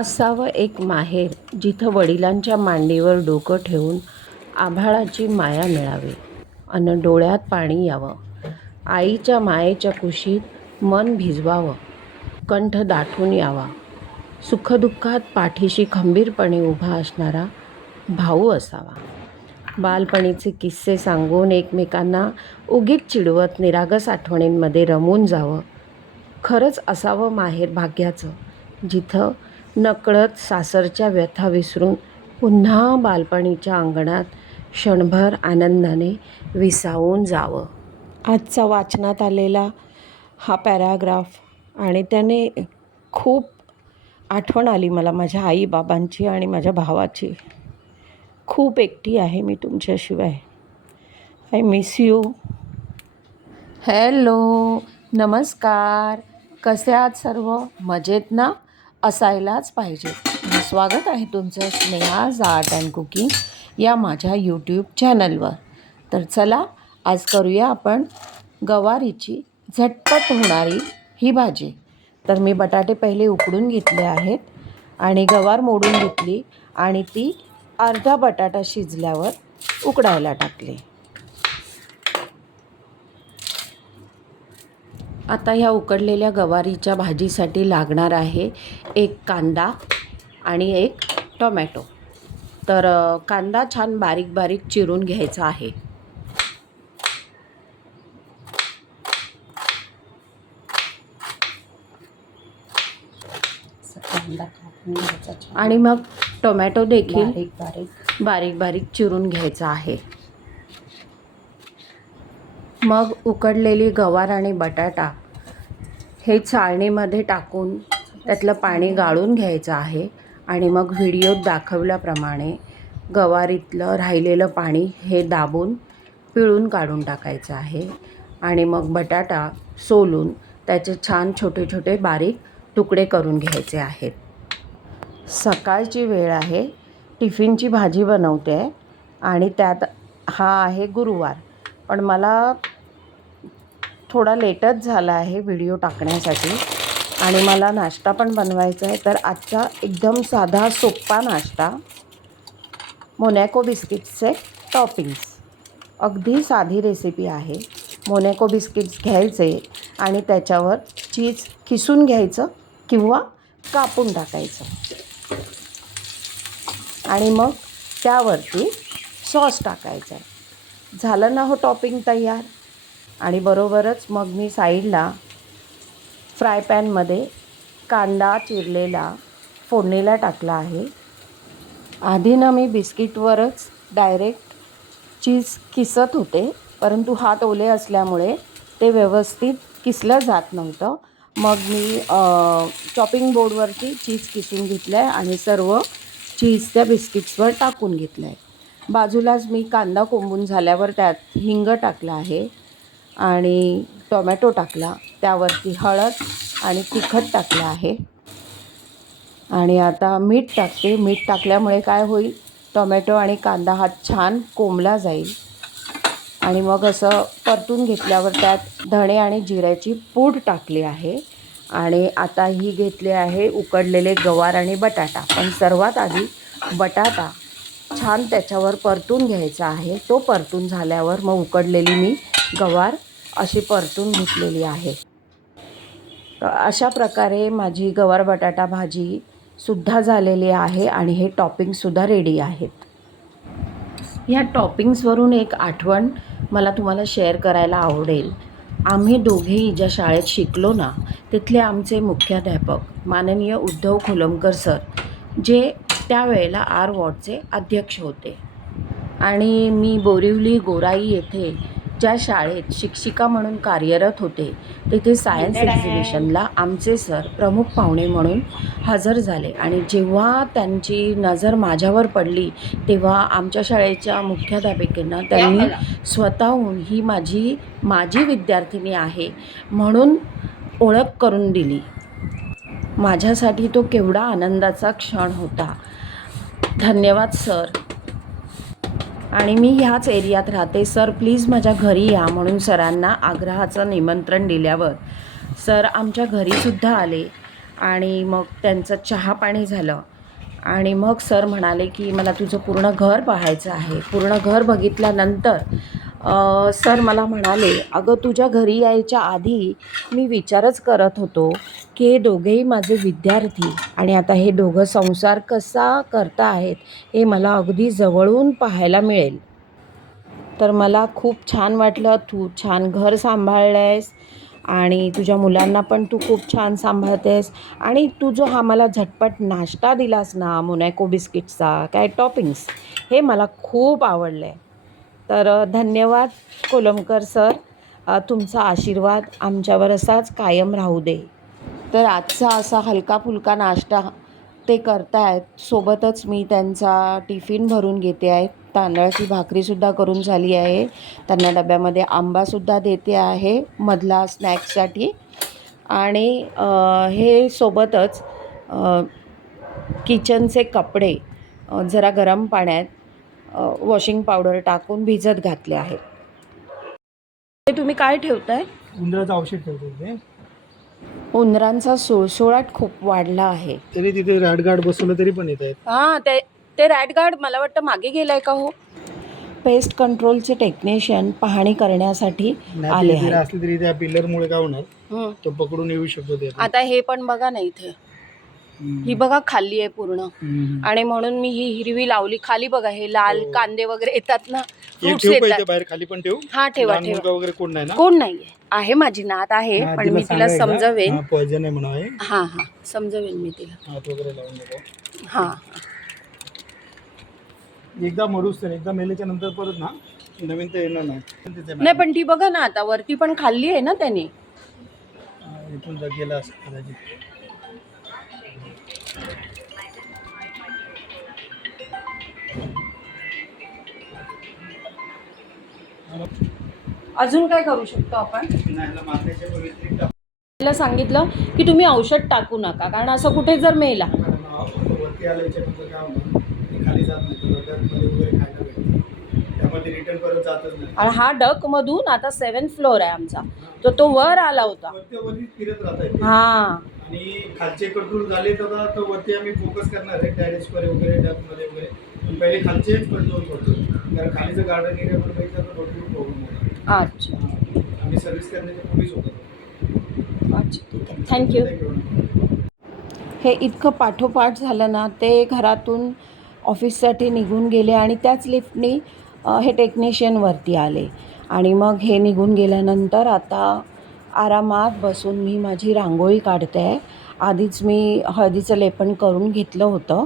असावं एक माहेर जिथं वडिलांच्या मांडीवर डोकं ठेवून आभाळाची माया मिळावी. अन डोळ्यात पाणी यावं. आईच्या मायेच्या कुशीत मन भिजवावं. कंठ दाटून यावा. सुखदुःखात पाठीशी खंबीरपणे उभा असणारा भाऊ असावा. बालपणीचे किस्से सांगून एकमेकांना उगीच चिडवत निरागस आठवणींमध्ये रमून जावं. खरंच असावं माहेर भाग्याचं जिथं नकळत सासरच्या व्यथा विसरून पुन्हा बालपणीच्या अंगणात क्षणभर आनंदाने विसावून जावं. आजचा वाचनात आलेला हा पॅराग्राफ आणि त्याने खूप आठवण आली मला माझ्या आईबाबांची आणि माझ्या भावाची. खूप एकटी आहे मी तुमच्याशिवाय. आय मिस यू हॅलो नमस्कार. कसे आहात सर्व? मजेत ना? असायलाच पाहिजे. स्वागत आहे तुमचं स्नेहा आर्ट अँड कुकिंग या माझ्या यूट्यूब चॅनलवर तर चला आज करूया आपण गवारीची झटपट होणारी ही भाजी. तर मी बटाटे पहिले उकडून घेतले आहेत आणि गवार मोडून घेतली आणि ती अर्धा बटाटा शिजल्यावर उकडायला टाकली. आता ह्या उकडलेल्या गवारीच्या भाजीसाठी लागणार आहे एक कांदा आणि एक टोमॅटो. तर कांदा छान बारीक बारीक चिरून घ्यायचा आहे. आणि मग टोमॅटो देखील बारीक बारीक बारीक बारीक चिरून घ्यायचा आहे. मग उकडलेली गवार आणि बटाटा हे चाळणीमध्ये टाकून त्यातलं पाणी गाळून घ्यायचं आहे. आणि मग व्हिडिओत दाखवल्याप्रमाणे गवारीतलं राहिलेलं पाणी हे दाबून पिळून काढून टाकायचं आहे. आणि मग बटाटा सोलून त्याचे छान छोटे छोटे बारीक तुकडे करून घ्यायचे आहेत. सकाळची वेळ आहे. टिफिनची भाजी बनवते. आहे आणि त्यात हा आहे गुरुवार. पण मला थोडा लेटच झाला आहे व्हिडिओ टाकण्यासाठी. आणि मला नाश्ता पण बनवायचा आहे. तर आजचा एकदम साधा सोप्पा नाश्ता. मोनॅको बिस्किट्सचे टॉपिंग्स. अगदी साधी रेसिपी आहे. मोनॅको बिस्किट्स घ्यायचे आणि त्याच्यावर चीज खिसून घ्यायचं किंवा कापून टाकायचं. आणि मग त्यावरती सॉस टाकायचा आहे. झालं ना हो टॉपिंग तयार? आणि बरोबरच मग मी साईडला फ्राय पॅनमध्ये कांदा चिरलेला फोडणीला टाकला आहे. आधी ना मी बिस्किटवरच डायरेक्ट चीज किसत होते परंतु हात ओले असल्यामुळे ते व्यवस्थित किसलं जात नव्हतं. मग मी चॉपिंग बोर्डवरती चीज किसून घेतलं आहे आणि सर्व चीज त्या बिस्किट्सवर टाकून घेतलं आहे बाजूलाच मी कांदा कोंबून झाल्यावर त्यात हिंग टाकलं आहे आणि टोमॅटो टाकला. त्यावरती हळद आणि तिखट टाकलं आहे. आणि आता मीठ टाकते. मीठ टाकल्यामुळे काय होईल? टोमॅटो आणि कांदा हा छान कोंबला जाईल. आणि मग असं परतून घेतल्यावर त्यात धणे आणि जिऱ्याची पूड टाकली आहे. आणि आता ही घेतली आहे उकडलेले गवार आणि बटाटा. पण सर्वात आधी बटाटा छान त्याच्यावर परतून घ्यायचा आहे. तो परतून झाल्यावर मग उकडलेली मी गवार अशी परतून घेतलेली आहे. अशा प्रकारे माझी गवार बटाटा भाजी सुद्धा झालेली आहे आणि हे टॉपिंगसुद्धा रेडी आहेत. ह्या टॉपिंग्सवरून एक आठवण मला तुम्हाला शेअर करायला आवडेल. आम्ही दोघेही ज्या शाळेत शिकलो ना तिथले आमचे मुख्याध्यापक माननीय उद्धव खोलमकर सर जे त्यावेळेला आर वॉर्डचे अध्यक्ष होते. आणि मी बोरिवली गोराई येथे ज्या शाळेत शिक्षिका म्हणून कार्यरत होते तिथे सायन्स एक्झिबिशनला आमचे सर प्रमुख पाहुणे म्हणून हजर झाले. आणि जेव्हा त्यांची नजर माझ्यावर पडली तेव्हा आमच्या शाळेच्या मुख्याध्यापिकेंना त्यांनी स्वतःहून ही माझी माझी विद्यार्थिनी आहे म्हणून ओळख करून दिली. माझ्यासाठी तो केवढा आनंदाचा क्षण होता. धन्यवाद सर. आणि मी ह्याच एरियात राहते. सर प्लीज माझ्या घरी या म्हणून सरांना आग्रहाचं निमंत्रण दिल्यावर. सर आमच्या घरीसुद्धा आले आणि मग त्यांचं चहा पाणी झालं. आणि मग सर म्हणाले की मला तुझं पूर्ण घर पाहायचं आहे. पूर्ण घर बघितल्यानंतर सर मला म्हणाले अगं तुझ्या घरी यायच्या आधी मी विचारच करत होतो की हे दोघेही माझे विद्यार्थी आणि आता हे दोघं संसार कसा करता आहेत हे मला अगदी जवळून पाहायला मिळेल. तर मला खूप छान वाटलं तू छान घर सांभाळलं आहेस आणि तुझ्या मुलांना पण तू खूप छान सांभाळतेस आणि तू जो हा मला झटपट नाश्ता दिलास ना मोनॅको बिस्किटचा काय टॉपिंग्स हे मला खूप आवडलं आहे तर धन्यवाद कोलमकर सर. तुमचा आशीर्वाद आमच्यावर असाच कायम राहू दे. तर आजचा असा हलका फुलका नाश्ता ते करतायत. सोबतच मी त्यांचा टिफिन भरून घेते आहे. तांदळाची भाकरीसुद्धा करून झाली आहे. त्यांना डब्यामध्ये आंबासुद्धा देते आहे मधला स्नॅक्ससाठी. आणि हे सोबतच किचनचे कपडे जरा गरम पाण्यात वॉशिंग पावडर टाकून भिजत घातले आहेत हे तुम्ही काय ठेवताय? उंदराचं औषध ठेवतो ते उंदरांचा सुळसुळाट खूप वाढला आहे. तरी तिथे रॅडगार्ड बसवलं तरी पण येत आहेत. हां ते ते रॅट गार्ड मला वाटतं मागे गेलाय का हो? पेस्ट कंट्रोलचे टेक्निशियन पाहणी करण्यासाठी आले आहेत. असली तरी त्या पिल्लरमुळे काय होणार? हं. तो पकडून येऊ शकतो ते आता हे पण बघा ना इथे. ही बघा खाली आहे पूर्ण. आणि म्हणून मी ही हिरवी लावली. खाली बघा हे लाल हो. कांदे वगैरे येतात ना फ्रुट्स येतात. बाहेर खाली पण ठेवू. हा ठेवा ठेवा. वगैरे कोण नाही कोण नाहीये. आहे माझी नात आहे पण मी तिला. समजवेन. हा, पॉयझन आहे म्हणा हे. हा समजवेन मी तिला. हात वगैरे लावून नको हा. एकदा मरूच तर एकदा मेल्याच्या नंतर परत ना नवीन तर येणार नाही. नाही पण ती बघा ना आता वरती पण खाल्ली आहे ना त्याने. इथून गेला असं कदाचित. अजून काय करू शकतो आपण? तिला सांगितलं की तुम्ही औषध टाकू नका कारण असं कुठे जर मेला. आणि हा डक मधून आता सेवन फ्लोअर आहे आमचा. तर तो वर आला होता. हा. आणि खालचे कंट्रोल झाले तर वरती आम्ही फोकस करणार आहे. टॅरेसवर वगैरे डॅममध्ये वगैरे. पण पहिले खालचेच कंट्रोल करतो कारण खालीचं गार्डन बघितलं तर भरपूर प्रॉब्लेम होता अच्छा. आम्ही सर्व्हिस पूर्वीच होतो. अच्छा ठीक आहे. थँक्यू हे इतकं पाठोपाठ झालं ना ते घरातून ऑफिससाठी निघून गेले आणि त्याच लिफ्टनी हे टेक्निशियनवरती आले. आणि मग हे निघून गेल्यानंतर आता आरामात बसून मी माझी रांगोळी काढते. आहे आधीच मी हळदीचं लेपन करून घेतलं होतं.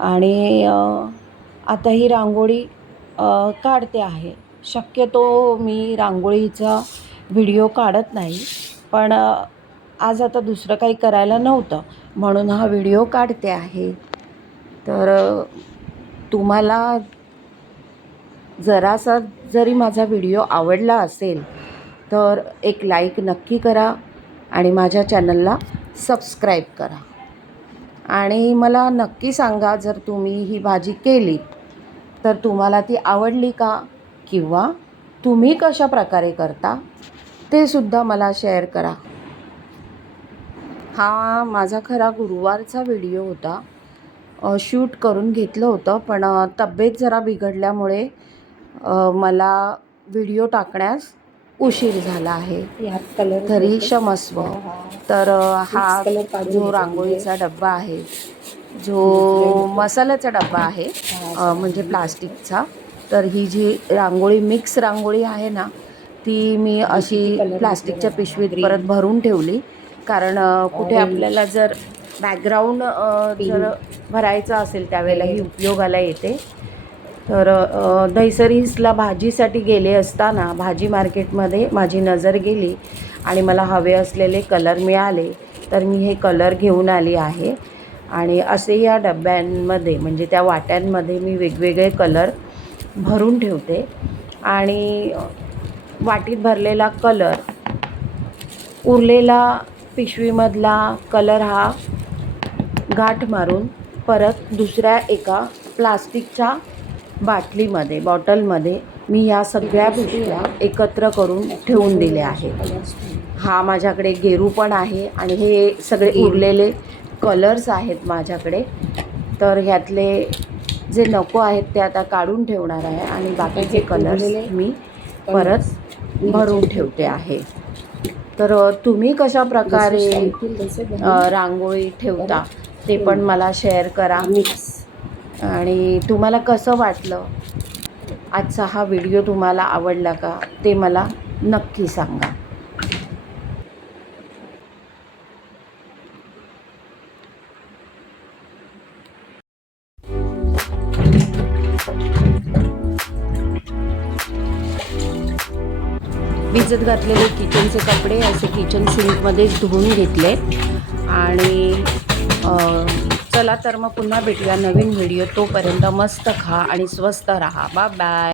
आणि आता ही रांगोळी काढते आहे. शक्यतो मी रांगोळीचा व्हिडिओ काढत नाही. पण आज आता दुसरं काही करायला नव्हतं. म्हणून हा व्हिडिओ काढते आहे. तर तुम्हाला जरासा जरी माझा व्हिडिओ आवडला असेल तर एक लाईक नक्की करा आणि माझ्या चॅनलला सबस्क्राईब करा. आणि मला नक्की सांगा जर तुम्ही ही भाजी केली तर तुम्हाला ती आवडली का? किंवा तुम्ही कशा प्रकारे करता ते सुद्धा मला शेअर करा. हा माझा खरा गुरुवारचा व्हिडिओ होता. शूट करून घेतलं होतं पण तब्येत जरा बिघडल्यामुळे मला व्हिडिओ टाकण्यास उशीर झाला आहे. कलर तरी क्षमस्व. तर हा Mix color काढून जो. रांगोळीचा डब्बा आहे जो मसाल्याचा डब्बा आहे म्हणजे प्लास्टिकचा तर ही जी रांगोळी मिक्स रांगोळी आहे ना ती मी अशी प्लास्टिकच्या पिशवीत. परत भरून ठेवली. कारण अ, कुठे. आपल्याला जर बॅकग्राऊंड जर भरायचं असेल त्यावेळेला ही उपयोगाला येते. तर अ, भाजीसाठी गेले असताना भाजी मार्केटमध्ये माझी नजर गेली आणि मला हवे असलेले कलर मिळाले. तर मी हे कलर घेऊन आली आहे आणि असे या डब्यांमध्ये म्हणजे त्या वाट्यांमध्ये मी वेगवेगळे कलर भरून ठेवते. आणि वाटीत भरलेला कलर उरलेला पिशवीमधला कलर हा गाठ मारून परत दुसऱ्या एका प्लास्टिकच्या बाटलीमध्ये बॉटलमध्ये मी या सगळ्या पिशव्या एकत्र करून ठेवून दिल्या आहेत हा माझ्याकडे गेरू पण आहे आणि हे सगळे उरलेले कलर्स आहेत माझ्याकडे. तर ह्यातले जे नको आहेत ते आता काढून ठेवणार आहे आणि बाकीचे कलर्स मी परत भरून ठेवते आहे. तर तुम्ही कशा प्रकारे रांगोळी ठेवता ते पण मला शेअर करा. मिक्स आणि तुम्हाला कसं वाटलं? आजचा हा व्हिडिओ तुम्हाला आवडला का? ते मला नक्की सांगा. भिजत घातलेले किचनचे कपडे असे किचन सिंकमध्येच धुवून घेतले आणि चला तर मग पुन्हा भेटूया नवीन व्हिडिओ तोपर्यंत मस्त खा आणि स्वस्त राहा. बा बाय